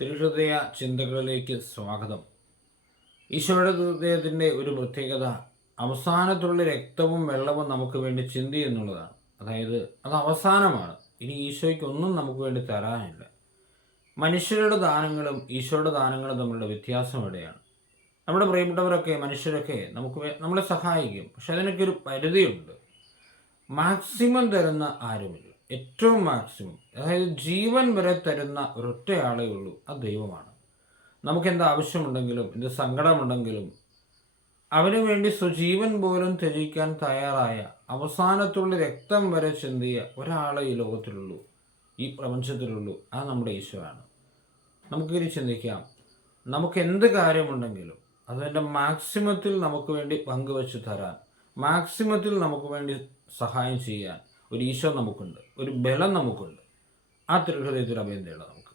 തിരുഹൃദയ ചിന്തകളിലേക്ക് സ്വാഗതം. ഈശോയുടെ ഹൃദയത്തിന്റെ ഒരു പ്രത്യേകത അവസാനത്തുള്ള രക്തവും വെള്ളവും നമുക്ക് വേണ്ടി ചിന്തി എന്നുള്ളതാണ്. അതായത് അത് അവസാനമാണ്. ഇനി ഈശോയ്ക്കൊന്നും നമുക്ക് വേണ്ടി തരാനില്ല. മനുഷ്യരുടെ ദാനങ്ങളും ഈശോയുടെ ദാനങ്ങളും തമ്മിലുള്ള വ്യത്യാസം എവിടെയാണ് നമ്മുടെ പ്രിയപ്പെട്ടവരൊക്കെ മനുഷ്യരൊക്കെ നമുക്ക് നമ്മളെ സഹായിക്കും. പക്ഷെ അതിനൊക്കെ ഒരു പരിധിയുണ്ട്. മാക്സിമം തരുന്ന ആരുമില്ല. ഏറ്റവും മാക്സിമം അതായത് ജീവൻ വരെ തരുന്ന ഒരൊറ്റയാളേ ഉള്ളൂ. ആ ദൈവമാണ്. നമുക്ക് എന്ത് ആവശ്യമുണ്ടെങ്കിലും എന്ത് സങ്കടമുണ്ടെങ്കിലും അവന് വേണ്ടി സ്വജീവൻ പോലും ത്യജിക്കാൻ തയ്യാറായ അവസാനത്തുള്ള രക്തം വരെ ചിന്തിയ ഒരാളെ ഈ ലോകത്തിലുള്ളൂ. ഈ പ്രപഞ്ചത്തിലുള്ളൂ. അത് നമ്മുടെ ഈശോയാണ്. നമുക്കിനി ചിന്തിക്കാം. നമുക്ക് എന്ത് കാര്യമുണ്ടെങ്കിലും അതിന്റെ മാക്സിമത്തിൽ നമുക്ക് വേണ്ടി പങ്കുവെച്ച് തരാൻ മാക്സിമത്തിൽ നമുക്ക് വേണ്ടി സഹായം ചെയ്യാൻ ഒരു ഈശോ നമുക്കുണ്ട്. ഒരു ബലം നമുക്കുണ്ട്. ആ തിരുഹൃദയത്തിൽ അഭയം തേടാം